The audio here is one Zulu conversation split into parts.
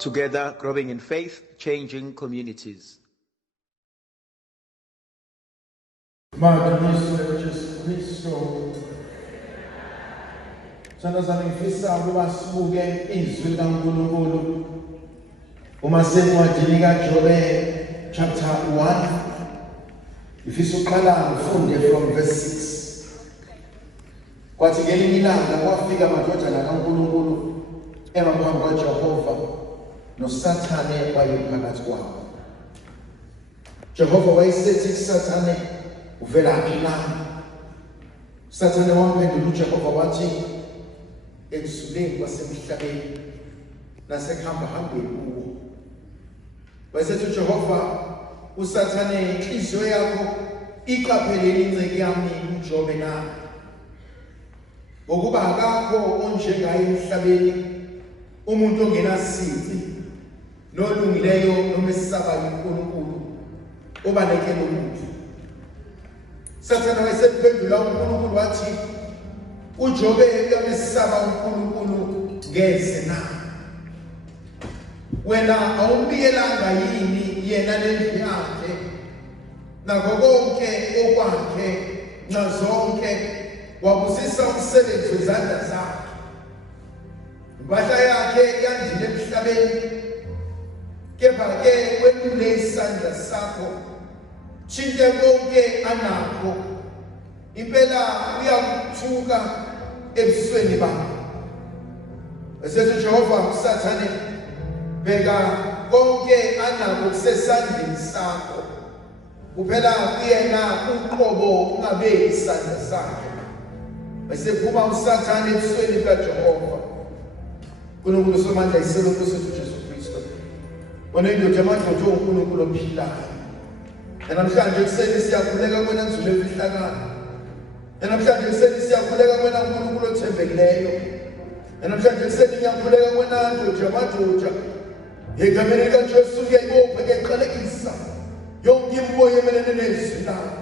Together, growing in faith, changing communities. Madumiswe Jesu Kristo. Sana ngifisa ukuba sibuke izwi kaNkulunkulu. Uma sencwadini kaJobe chapter 1. Ngifisa uqala ufunde from verse 6. Kwathi ngelinye ilanga kwafika amadodana kaNkulunkulu emaphambi kaJehova. NoSathane wayephakathi kwabo. Jehova wayesethi kuSathane, uvelaphi na? Sathane wamphendula uJehova wathi, ekusukeni kwasemhlabeni nasekuhamba hambeni kuwo. Wayesethi uJehova, uSathane, inhliziyo yakho iqaphelele inceki yami uJobe na? Ngokuba akakho onjengaye emhlabeni, umuntu ongenasici nolungileyo nomesabayo uNkulunkulu obalekele umuntu. Sathane wayesephendula uNkulunkulu wathi, uJobe uyamesaba uNkulunkulu ngeze na? Wena awumbiyelanga yini yena lendlu yakhe nakho konke okwakhe nazonke wabusisa umsebenzi wezandla zakhe. Impahla yakhe yandile emhlabeni, kepha-ke welule isandla sakho, tshinte konke anakho, impela uyakuthuka ebusweni bakho. Esethi uJehova kuSathane, bheka konke anakho kusesandleni sakho, kuphela kuyena uqobo ungabeki isandla sakhe. Esephuma uSathane ebusweni kaJehova. uNkulunkulu somandla iselo Nkosi yethu Jesu Kristo. Wena indoda amadlozi uNkulunkulu ophilayo. Namhlanje kuseni siyakhuleka kwena nzulu efihlakala. Namhlanje kuseni siyakhuleka kwena uNkulunkulu othembekileyo. Namhlanje kuseni ngiyakhuleka kwena ndoda amadlozi. Egameni likaJesu ngiyayibopha ngiyayiqalekisa yonke imimoya emelene nezwi lakho.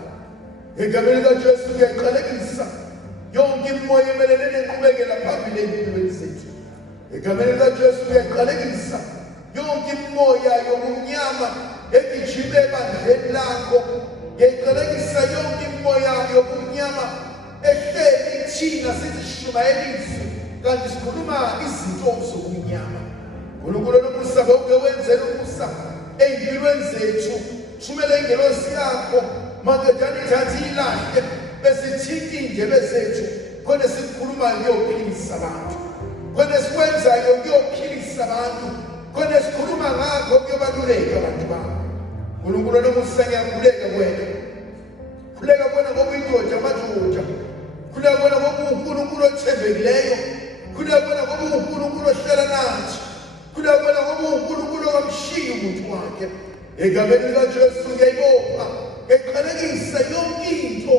Egameni likaJesu ngiyayiqalekisa yonke imimoya emelene nenqubekela phambili empilweni zethu. Egameni likaJesu ngiyayiqalekisa yonke imimoya yobumnyama egijime ebandleni lakho. Ngiyayiqalekisa yonke imimoya yobumnyama ehleli thina sithi sishumayela izwi kanti sikhuluma izinto zobumnyama. uNkulunkulu nomusa bewenzela umusa ey'mpilweni zethu. Thumela ingelosi yakho madodana ithathe ilahle besithinta iy'ndebe zethu khona sikukhulumayo kuyophilisa abantu, khona sikwenzayo kuyophilisa abantu, khona sikhuluma ngakho kuyobaluleka abantu bakho. uNkulunkulu nomusa ngiyakhuleka kwena, khuleka kwena ngoba indoda amadoda, khuleka kwena ngoba uNkulunkulu othembekileyo, khuleka kwena ngoba uNkulunkulu ohlala nathi, khuleka kwena ngoba uNkulunkulu ongamshiyi umuntu wakhe. Egameni likaJesu ngiyayibopha ngiqalekisa yonke into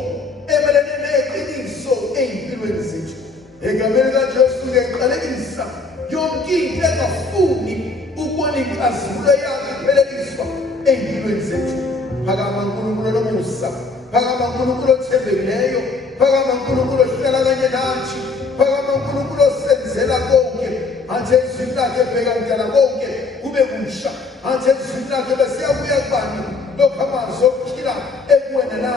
emelene neqiniso ey'mpilweni zethu. Egameni likaJesu ngiyayiqalekisa yonke into engafuni ukubona inkazimulo yakho ipheleliswa ey'mpilweni zethu. Phakama uNkulunkulu nomusa, phakama uNkulunkulu othembekileyo, phakama uNkulunkulu ohlala kanye nathi, phakama uNkulunkulu osenzela konke. Athe izwi lakhe bheka kudala konke kube kusha. Athe izwi lakhe besiyabuya kubani lokhu amazwi okuphila ekuwena na.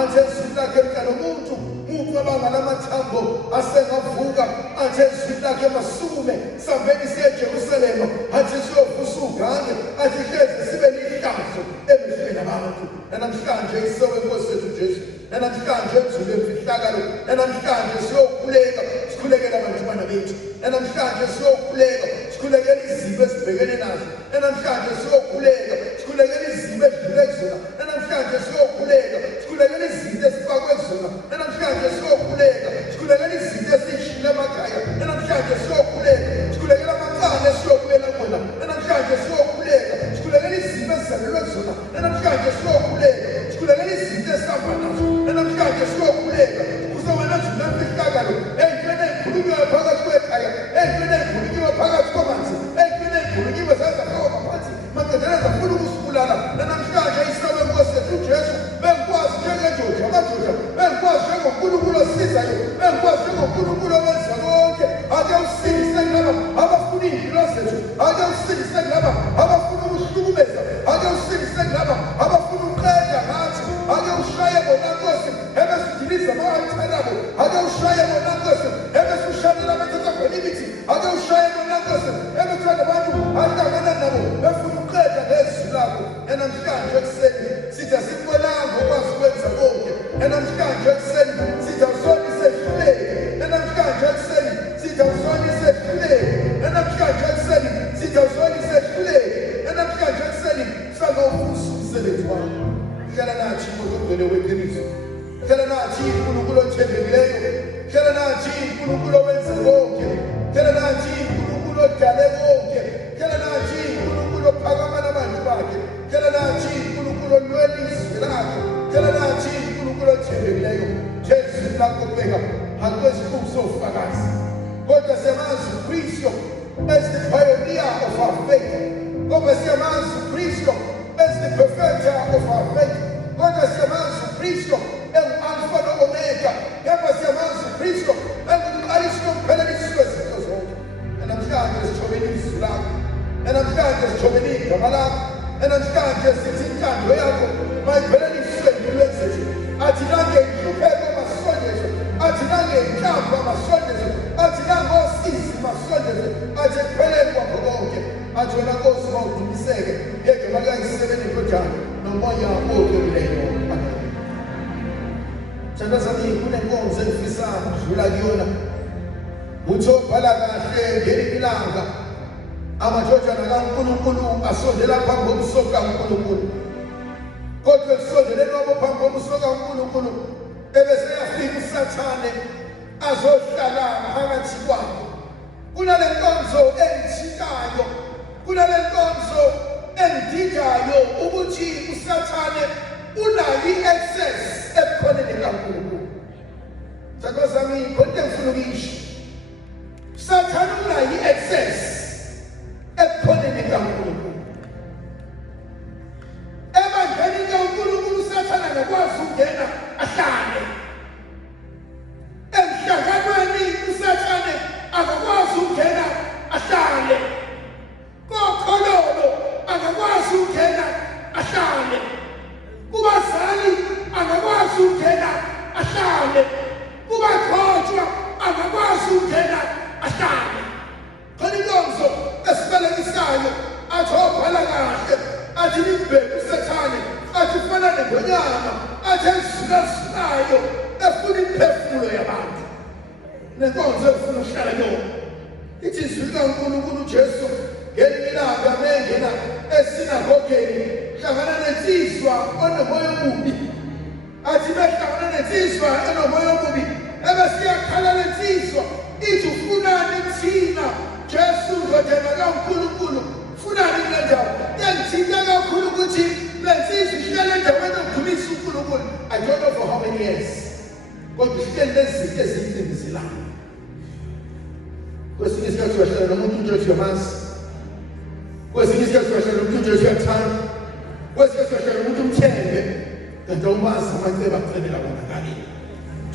Athe izwi lakhe mntana umuntu ucabanga lamathambo asengavuka. Athe izwi lakhe masukume sambeni siye eJerusalema. Athi siyovusa ugange, athi hleze sibe lihlazo emehlweni abantu. Namhlanje isoko Nkosi yethu Jesu, namhlanje nzulu emfihlakalo, namhlanje siyokhuleka sikhulekela abantwana bethu, namhlanje siyokhuleka sikhulekela izimo esibhekene nazo, namhlanje siyokhuleka sikhulekela izimo edlule kuzona, namhlanje siyokhuleka sikhulekela izinto esifakwe kuzona, namhlanje siyokhuleka sikhulekela izinto esishile emakhaya, namhlanje siyokhuleka sikhulekela amacala esiyobuyela kuwena, namhlanje siyokhuleka sikhulekela izimo ezizalelwe kuzona, namhlanje siyokhuleka sikhulekela izinto esihamba nazo, namhlanje siyokhuleka uzawena nzulu emfihlakalo ey'ntweni ey'khulunywayo phakathi kwekhaya, ey'ntweni ey'khulunywayo phakathi kwamanzi, ey'ntweni ey'khulunywayo zazafakwa ngaphansi, madodana laba abafuna ukuhlukumeza, ake usindise laba abafuna ukuqeda ngathi, ake ushaye bona Nkosi ebesijiliza ama-altharabo, ake ushaye bona Nkosi ebesushalela abathatha imithi, ake ushaye bona Nkosi ebethwala abantu alingana nabo befuna ukuqeda lezwi labo. Namhlanje ekuseni sithi asikwelanga ukwazi ukwenza konke, namhlanje ekuseni sithi awusoni sehluleke, namhlanje ekuseni sithi awusoni sehluleke, namhlanje ekuseni sithi awusoni sehluleke, namhlanje ekuseni sangawufusa umsebenzi wakho. Hlala nathi ngokugcwele weqiniso, hlala nathi uNkulunkulu othembekileyo, hlala nathi uNkulunkulu owenza konke, hlala nathi uNkulunkulu odale konke, hlala nathi uNkulunkulu ophakama nabantu bakhe, hlala nathi uNkulunkulu olwela izwi lakhe, hlala nathi uNkulunkulu othembekileyo. Jesu lakho kubeka akukwesikhulu sofakazi, kodwa siyamazi uKristu as the pioneer of our faith, kodwa siyamazi uKristu as the perfecter of our faith, kodwa siyamazi uKristu engu-alpha no-omega, kepha siyamazi uKristu engumqalisi nomphelelisi wezinto zonke. Namhlanje sithobela izwi lakho, namhlanje sithobela igama lakho, namhlanje sithi intando yakho mayiphelelisiwe empilweni zethu. Athi nange inhlupheko masondezwe, athi nange inhlamvu amasondezwe, athi nangosizi masondezwe, athi ekupheleni kwakho konke, athi wena Nkosi mawudumiseke ngegama likaYisebeni indodana nomoya oqokileyo. Thanda sami kunenkonzo engifisayo ukudlula kuyona. Uthi obhala kahle ngelinye ilanga amadodana kaNkulunkulu asondela phambi kobuso bukaNkulunkulu, kodwa ekusondeleni kwabo phambi kobuso bukaNkulunkulu ebese yafika uSathane azohlala phakathi kwabo. Kunale nkonzo engithikayo, kunale nkonzo engidingayo ukuthi uSathane unayo i-access ebukhoneni kaNkulunkulu. Thanda sami konke ngifuna ukuyisho, Sathane unayo i-access ebukhoneni kaNkulunkulu. Ebandleni kaNkulunkulu uSathane akakwazi ukungena ahlale. Emhlanganweni uSathane akakwazi ukungena ahlale. Kokhololo akakwazi ukungena ahlale. Kubazali akakwazi ukungena ahlale. Kubagcotshwa akakwazi ukungena ahlale. Khona inkonzo esibalekisayo athi obhala kahle, athi libheke uSathane, athi ufana nengonyama, athi ezulazulayo efuna imphefumulo yabantu. Nenkonzo efuna ukuhlala yona ithi izwi likaNkulunkulu uJesu ngelinye ilanga mengena esinagogeni hlangana nensizwa onomoya omubi. Athi behlangana nensizwa enomoya omubi ebesiyakhala lensizwa ithi ufunani thina Jesu ndodana kaNkulunkulu, ufunani kule ndawo? Yangithinta kakhulu ukuthi lensizwa ihlala endaweni yokudumisa uNkulunkulu. I don't know for how many years, kodwa ihleli lezinto eziyinsingiselayo. Kwesinye isikhathi uyahlala nomuntu uJesu uyamazi, kwesinye isikhathi uyahlala nomuntu uJesu uyathanda, kwesinye isikhathi uyahlala nomuntu umthembe kanti awumazi amacebo acelela wona kalini.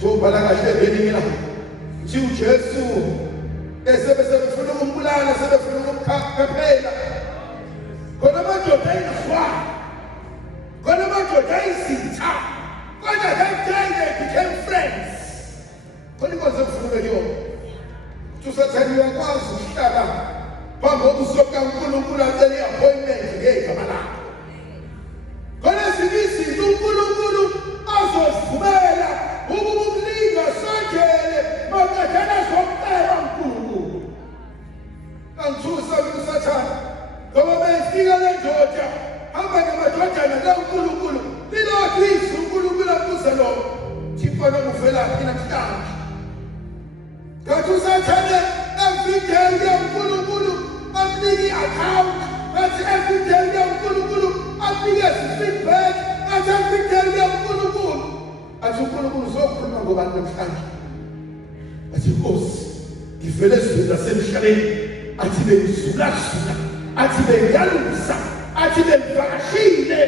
Sobhala kahle ngelinye ilanga uthi uJesu sebefuna ukumbulala, sebefuna ukumkhaphela. Khona amadoda ayinafana, khona amadoda ayizitha, kodwa that day they became friends. Khona inkonzo efuna ukuyona uSathane uyakwazi ukuhlala phambi kobuso bukaNkulunkulu acele i-appointment ngegama lakho. Khona ezinye izinto uNkulunkulu azozivumela ukuba umlinga sondele makadala zokucela uNkulunkulu. Angithusa uSathane ngoba befika le ndoda hamba namadodana kaNkulunkulu lilokhu izwi uNkulunkulu abuze lona Thixo lokuvelaphi namhlanje. Kanti uSathane everyday uNkulunkulu amnika i-account, athi everyday uNkulunkulu amnika feedback, athi everyday uNkulunkulu athi uNkulunkulu uzokhuluma ngobantu namhlanje. Athi Nkosi ngivele ezweni lasemhlabeni, athi bengizulazula, athi bengiyalusa, athi bengivakashile.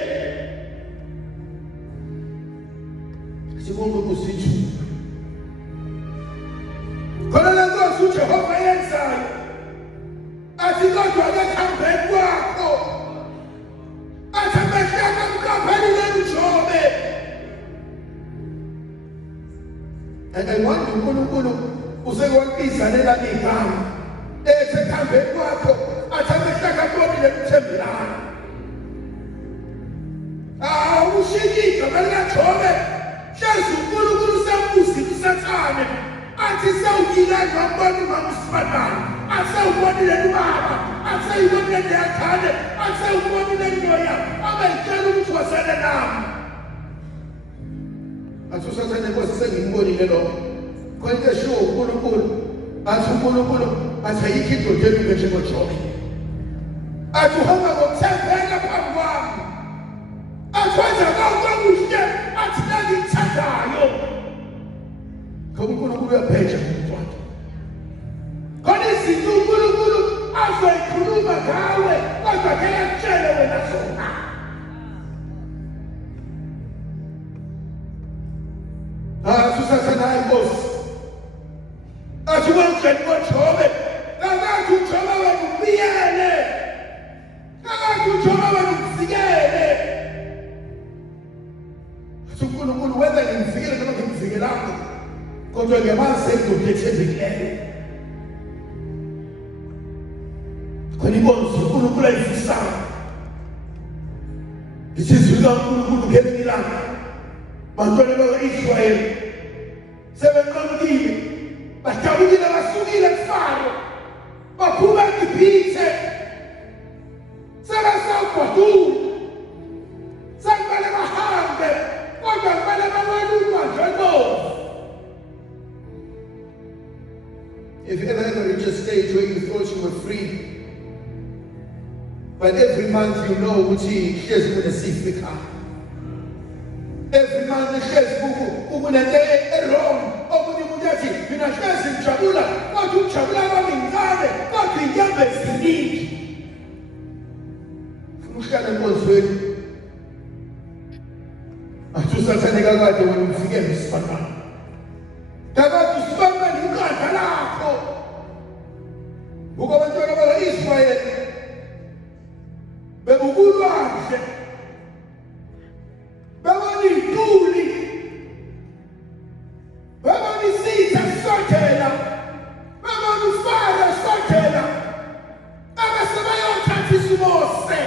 Sibonke kusithu khona le nkonzo uJehova yenzayo, athi kodwa-ke ekuhambeni kwakho ayimandi uNkulunkulu usekwabizanela igama esekhambeni kwakho athathe hlakabonile kuthembelana awushikika balikaJobe hlezi uNkulunkulu usambuza uSathane athi sawukilanga ngabona uMamsifanayo asawubonile ubaba asayibonile leyakhane asawubonile noya abayitshela ukuthi wasele nami athi uSathane Nkosi sengimbonile lo konke sho uNkulunkulu athi uNkulunkulu athi ayikho indoda elunge njengoJobe athi uhamba ngokuthembeka phambi kwami athi wenza konke okuhle athi nangithandayo ngoba uNkulunkulu uyaphetha umntwana khona izinto uNkulunkulu azoyikhuluma ngawe kodwa ke yakutshele wena zona uSathane Nkosi athi wenjeni ngoJobe kakathi uJobe wena ubiyele kakathi uJobe wena uvikele athi uNkulunkulu wenza ngivikele noma ngimvikelanga kodwa ngiyamazi sendoda ethembekileyo khona inkonzo uNkulunkulu ayifisayo isizwe kaNkulunkulu ngelinye ilanga bantwana bakwa-Israyeli sebenqamukile badabukile basukile kuFaro baphuma eGibhithe sebesawubhadula sekumele bahambe kodwa kumele bawele uNdwandwe. If you ever reach a stage where you thought you were free, but every month you know ukuthi hlezi kunesifo ekhaya. Every month hlezi kunento wrong. Omunye umuntu athi mina hlezi ngijabula kodwa ukujabula kwami ngicane kodwa inyamba eziningi. Uhlala enkonzweni athi uSathane kakade wena umvikele isifanana kakade isifanana iqanda lakho ngoba abantwana bakwa-Israyeli bebukulwandle bebona iy'tuli bebona isitha sisothela bebona uFaro sisothela abese bayothatha isiMose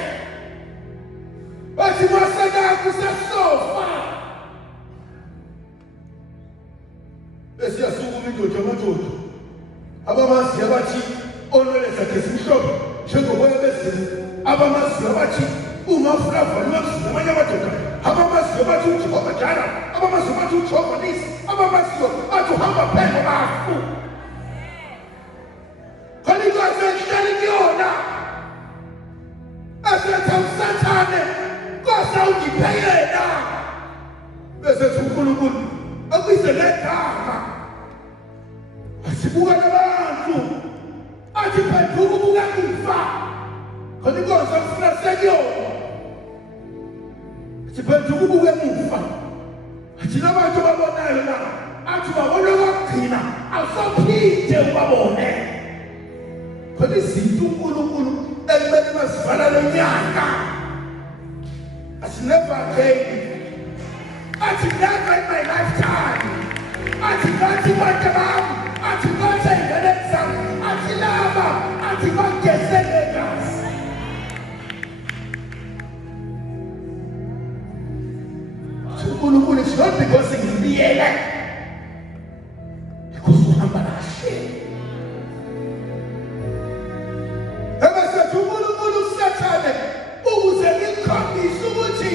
bathi Mose nakho sesofa bese yasukuma indoda amadoda abamaziyo abathi onwele zakhe zimhlophe njengoboya bezimvu abamaziyo abathi umafulava nomsiza amanye amadoda abamaziyo bathi uJehova Jara abamaziyo bathi uJehova Nisi abamaziyo bathi uhamba phezu kwafu khona inkosi ehlala kuyona asetha uSathane Nkosi awungiphe yena bese uNkulunkulu akubize legama asibuka nabantu athi phethuka ubuka kufa khona inkosi afuna sekuyona athi phethuka ubuka emuva athi nabantu babonayo na athi babona kwagcina awusaphinde ubabone khona izinto uNkulunkulu ekumele basivala lo nyaka athi never again athi never in my lifetime athi ngathi bantu bami athi ngathi ingane zami athi laba athi bangezelekazi uNkulunkulu it's not because ngibiyele because uhamba kahle ebese uNkulunkulu uSathane ukuze ngikhombise ukuthi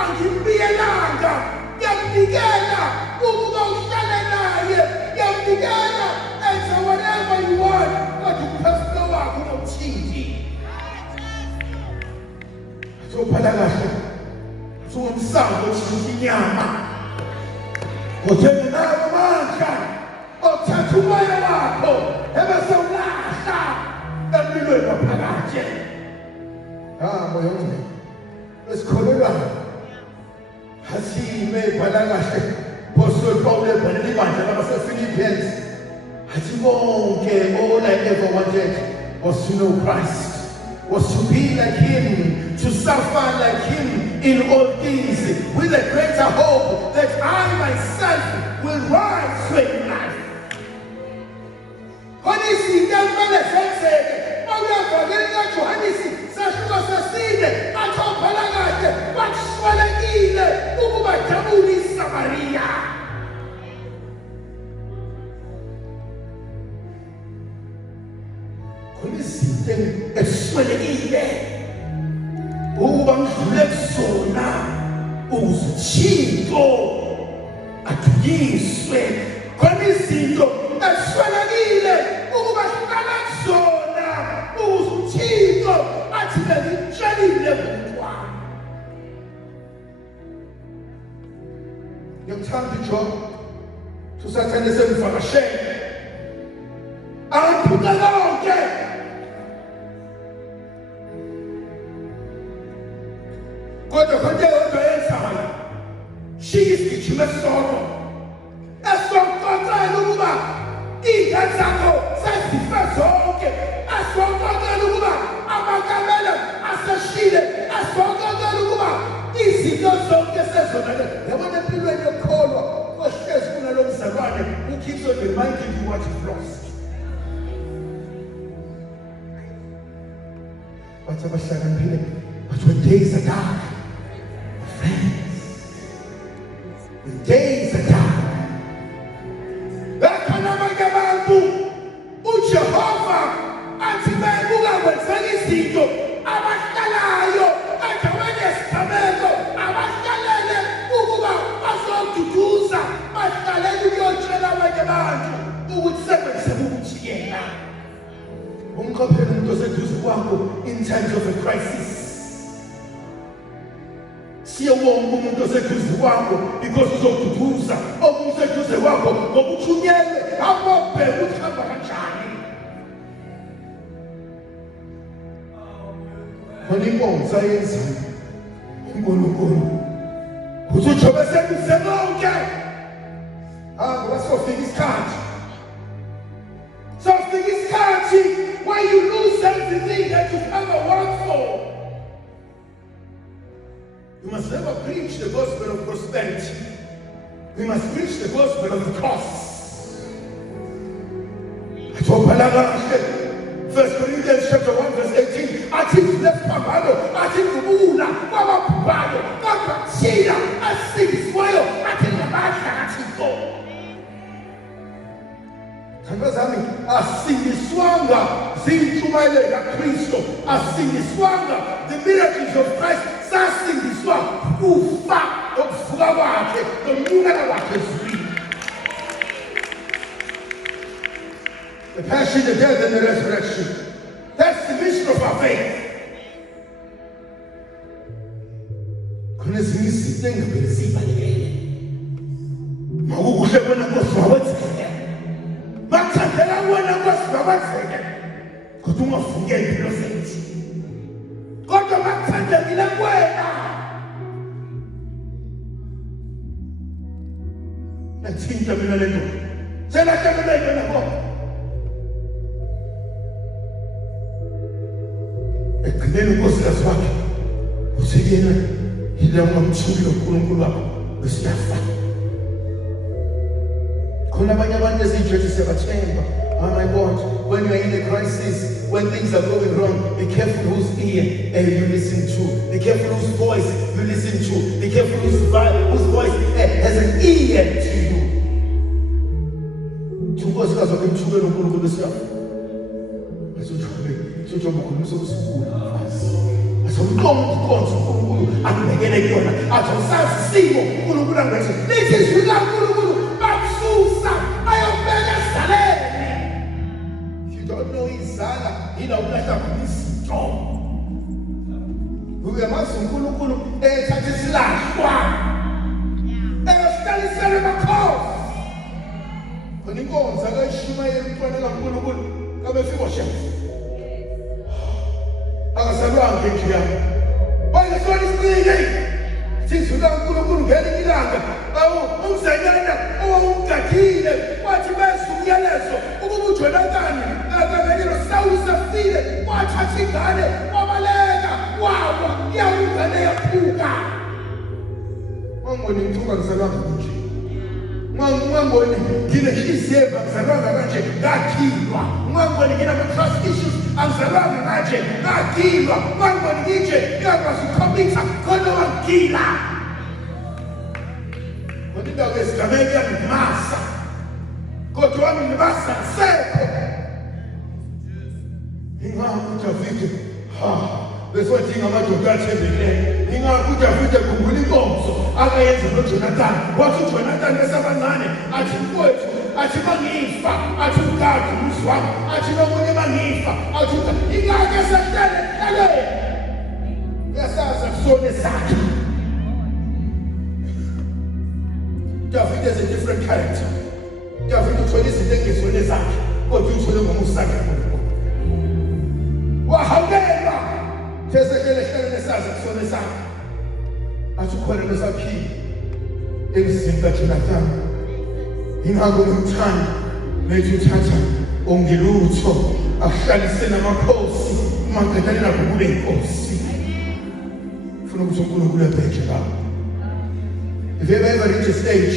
angibiyelanga ngiyakubikela ukuba uhlale naye ngiyakubikela enza whatever you want kodwa umphefumulo wakho unomthinti azophala kahle umsango othintha inyama othenayo amandla othatha umoya wakho ebese ulahla empilweni waphakathi moya ongcwele esikholelwayo athi mebhala kahle Apostle Paul ebhalela ibandla labasePhilippians athi bonke all I ever wanted was to know Christ, was to be like him, to suffer like him in all things with a greater hope that I myself will rise when khona izinto ekumele zenzeke okuyavakela kaJohanesi sahluka sesine athi obhala kade kwakuswelekile ukuba dabula iSamariya. Khona izinto eswelekile ukuba ngidlule kusona ukuze uThixo adunyiswe. Khona izinto eswelekile ukuba sihlala kuzona ukuze uThixo athi ngikutshelile ngokwami. Ngiyamthanda uJob uSathane semvakashele aphuka konke kodwa konke kodwa yenzayo shika isigijima esisodwa esizokuxoxela ukuba iy'ngane zakho sezife zonke, esizokuxoxela ukuba amakamela aseshile, esizokuxoxela ukuba izinto zonke sezonakele. Yabona empilweni yokukholwa kohlezi kunalo mzalwane who keeps on reminding you what you've lost. Bathi abahlakaniphile bathi when days are dark, my friends, when days are dark, bakhona abanye abantu uJehova athi bebuka kwenzeka izinto abahlalayo endaweni yesigameko abahlalele ukuba bazoduduza, bahlalele ukuyotshela abanye abantu ukuthi sekwenzeka ukuthi yena umqaphela umuntu oseduze kwakho in times of a crisis. Siyawonga umuntu oseduze kwakho because uzoduduza omunye oseduze kwakho ngokuthunyelwe abobheka ukuthi hamba kanjani. Khona inkonzo ayenzayo uNkulunkulu uthi uJobe seduze konke ngoba sofika isikhathi where you lose everything that you've ever worked for. You must never preach the gospel of prosperity. We must preach the gospel of the cross. First Corinthians chapter 1 verse 18. I think left Pamalo, I think Muna, Baba Pabalo, Baba China, I think it's royal, I think the Bashaka. Tangazami, asindiswanga zintshumayelo Kristo, asindiswanga the miracles of Christ, sasindiswa kufa okuvuka kwakhe nomnyukana wakhe ezulwini. The passion, the death, and the resurrection. That's the mission of our faith. Khona ezinye izinto engavele zibalekele makukuhle wena Nkosi wawenzeke bakuthandela wena Nkosi wawenzeke kodwa ungavukeli impilo zethu kodwa bakuthandekile wena nathinta mina le nto selahlekelwe nako ekugcineni unkosikazi wakhe uthi yena yile ngamthula uNkulunkulu wakho besiyafa. Khona abanye abantu ezijethi siyabathemba. Oh my God, when you are in a crisis, when things are going wrong, be careful whose ear you listen to. Be careful whose voice you listen to. Be careful whose voice has an ear to you. Unkosikazi wakhe mthukela uNkulunkulu besiyafa. UJobe ukhulumisa ubusuku asomqondo ukhonza uNkulunkulu akubekele kuyona athosazi simo uNkulunkulu angekho lithi izwi laNkulunkulu bakususa ayobeka esaleni. You don't know izala yina ukulahla izinto uyamazi uNkulunkulu ethatha isilahlwa esihlalisele emakhosi khona inkonzo akayishumayela umntwana kaNkulunkulu kabefika shefu akasalwanga nje wayesona isicile sizwe kaNkulunkulu ngeke ilanga umzanyana owawugadile wathi besumyalezo ukuba uJonathan akavele noSawuli safile wathatha ingane wabaleka wawa yawungane yaphuka wangona imthuka ngisalwanga nje ungangiboni nginenhliziyo angizalwanga kanje ngakhilwa, ungangiboni nginama-trust issues angizalwanga kanje ngakhilwa, ungangiboni nginje ngiyakwazi ukukhomitha khona wangila. Kodwa indawo yesigameko iyangimasa, kodwa wami ngibasa sekho. Ingakho uDavide besothi amadoda athembekileyo, ingakho uDavide khumbula inkonzo akayenza noJonathani. Wathi uJonathani esabancane athi mfowethu, athi mangifa, athi ukade umuzi wami, athi nomunye mangifa, athi ingakho esehlele ehlele yasaza kusone sakhe. David is a different character. David uthole izinto engezona zakhe, kodwa uthole ngomusa wakhe. Wahawela sesehlele saza kusone sakhe. Athi ukhona besaphila emzini kaJonathani. Ingakho ngimthanda methi uthatha ongilutho akuhlalise namakhosi mangqedela kube inkosi. Ufuna ukuthi uNkulunkulu ebheke lapho. If you ever reach a stage,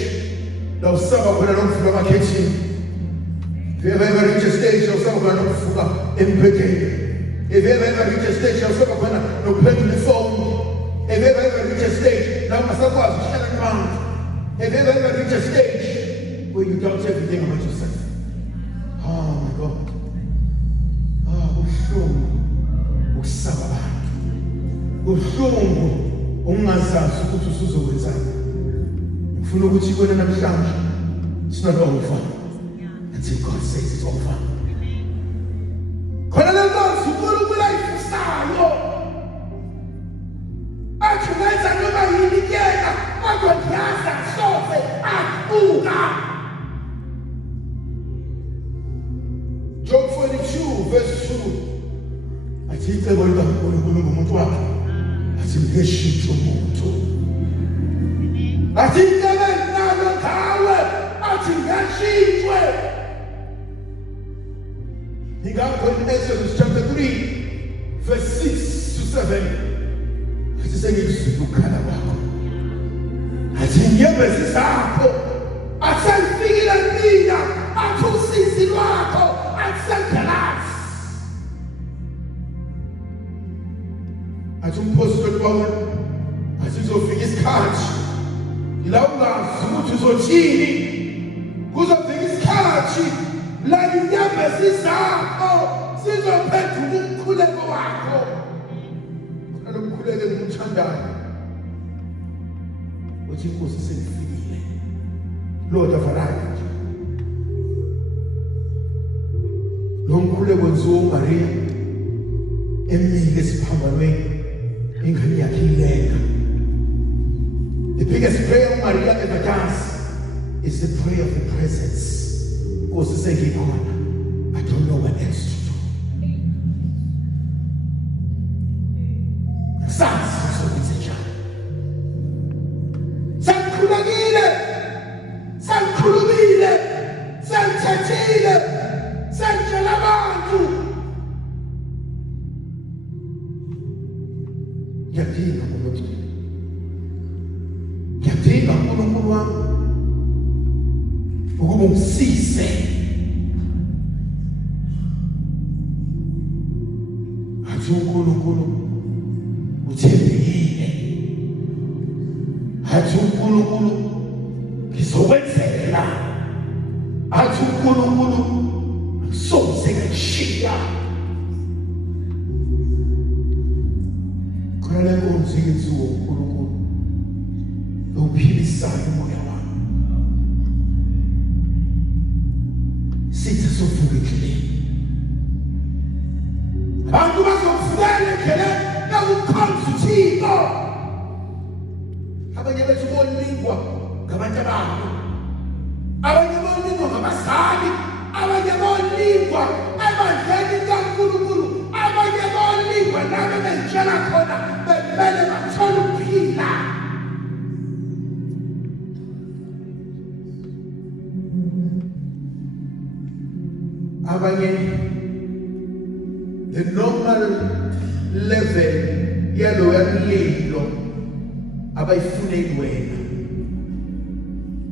now someone will not from a kitchen. If you ever reach a stage, now someone will not from a empty. If you ever reach a stage, now someone will not play the phone. If you ever reach a stage, now someone will shut your mouth. If you ever reach a stage where you doubt everything about yourself. Oh my God. Oh, ubuhlungu ukusaba abantu. Ubuhlungu ungazazi ukuthi usuzokwenzani. Ufuna ukuthi kwena namhlanje it's not over until God says it's over. Khona le nkonzo uNkulunkulu ayifisayo athi wenza noma yini kuyena kodwa ndiyazi akusoze akubuka. Job 42 verse 2 athi icebo likaNkulunkulu ngumuntu wakhe athi ngeshitsho umuntu athi nalo ngawe athi ngashintshwe. Ingakho in Exodus chapter 3 verse 6 to 7 athi sengizwe ukukhala kwakho, athi nginyembezi zakho akusayifikile mina, athi usizi lwakho akusengelasi. Athi umpostoli Pawulo athi uzofika isikhathi la ungazi ukuthi uzothini, kuzofika isikhathi la inyembezi zakho sizophendula umkhuleko wakho. Lo mkhuleko engimthandayo uthi inkosi sengifikile, Lord have arrived. Lo mkhuleko wenziwa uMaria emile esiphambanweni, ingane yakhe ilenga. The biggest prayer Maria ever does is the prayer of the presence. Because it's saying, I don't know what else to do. Ngiyadinga uNkulunkulu wami ukuba ungisize. Athi uNkulunkulu uthembekile. Athi uNkulunkulu ngizokwenzela. Athi uNkulunkulu soze ngishiya. Khona le nkonzo yenziwa uNkulunkulu uphilisayo umoya wami. Sithi sovuka endleleni, abantu bazokufundela endleleni nakukhonza uThixo. Abanye bethu boningwa ngabantu abantu, abanye boningwa ngabazali, abanye boningwa ebandleni kaNkulunkulu, abanye boningwa nabo bentshela khona bemele bathole ukuphila. Abanye the normal level yalo yalilo abayifuneki wena,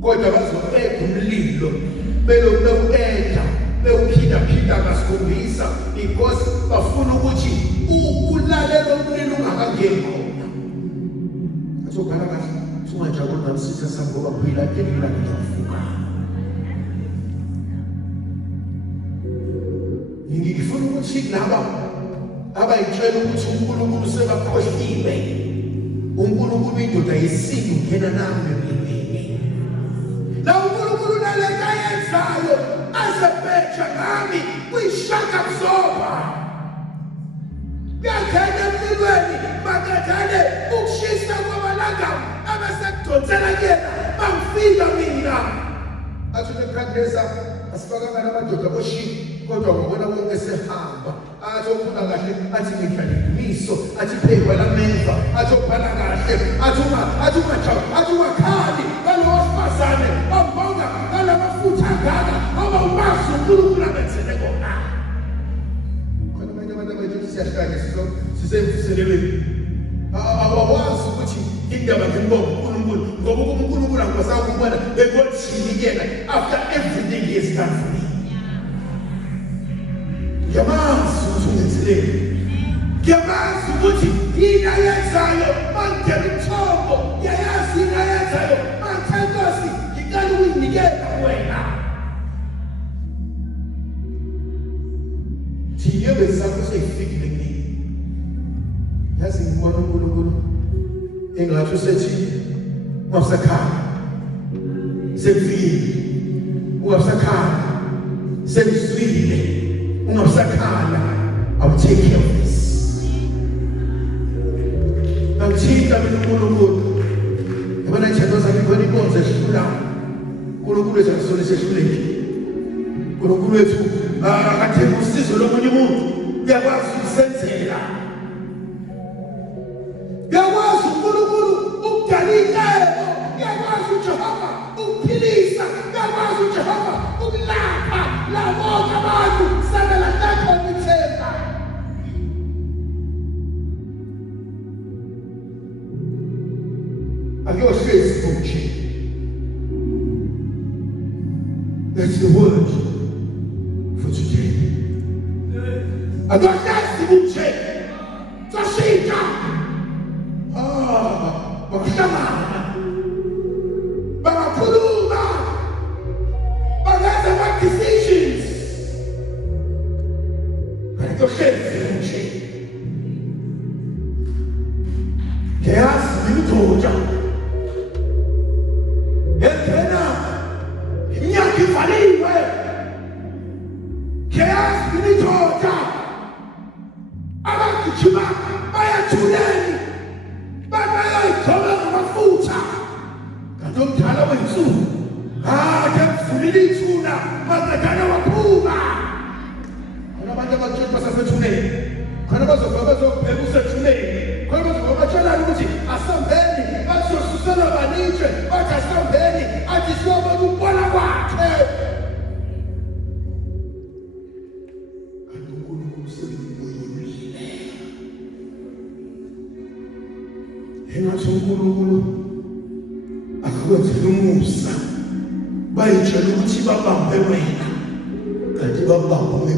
kodwa bazoqeda umlilo bewuqeda bewuphinda ngasikhombisa because bafuna ukuthi ukulalela umlilo ungakangeni khona. Azobhala kahle ungajabuli namsitha sami ngoba phela elila ngiyavuka. Ngifuna ukuthi laba abayitshela ukuthi uNkulunkulu sebakhohliwe, uNkulunkulu indoda yesintu ungena nami emlilweni. La uNkulunkulu nalento ayenzayo azebheja ngami kuyishaka buzoba. Kuyakhanya emlilweni makadane ukushisa kwamalanga abasekudonsela kuyena bangifika mina. Athi uNekhandeza asifakanga namadoda boshini kodwa ngibona konke sehamba. Athi okhula kahle athi ngidlala imiso athi phekwa lameva athi okubhala kahle athi ungakhali ngalowo sifazane obonga ngalamafutha angaka ngoba umazi uNkulunkulu abenzele kona. Khona manje abantu abathi siyahlanya sisemvuselelweni awawazi ukuthi indaba ngembongo uNkulunkulu ngoba uNkulunkulu angikwazi ukubona bekothini kuyena after everything he has done for me. Yamazi ukuthi ungenzeleni, yamazi ukuthi yini ayenzayo mangena umthombo, yayazi yini ayenzayo mangithe Nkosi ngicela ukuyinikela wena. Thiye besakho seyifikile kimi. Yazi ngibona uNkulunkulu engathi usethi ungasakhali sekufile, ungasakhali sekuzwile, ungasakhala. I will take care of this. Ngithinta mina uNkulunkulu yabona ijanoza ngibona inkonzo ehlula uNkulunkulu wethu akusolise ehluleki. uNkulunkulu wethu akathembi usizo lomunye umuntu, uyakwazi ukusenzela. Uyakwazi uNkulunkulu ukudala inteko, uyakwazi uJehova ukuphilisa, uyakwazi uJehova ukulapha labo abantu sabela nakho ngithemba. Akuyohlezi konke. That's the word for today. Akuyohlezi konke. Sashintsha. Bakuhlangana. Bangakhuluma. Bangenza ama-decisions. Kanti kuyohlezi konke. Ngiyazi ngimdoda. Yena iminyaka ivaliwe. Ngiyazi ngimdoda. Abagijima bayathuleni. Bayayigcoba ngamafutha. Kanti omdala wensuku kemvulile ithuna madadana waphuma. Khona abantu abatshela basasethuneni. Khona bazobheka usethuneni. Khona bazobatshelana ukuthi asambeni bazosusela banitshe bathi asambeni athi siyobona ukubona kwakhe. Kanti uNkulunkulu sebuyile. Engathi uNkulunkulu akwenzela umusa bayitshela ukuthi babambe wena kanti babambe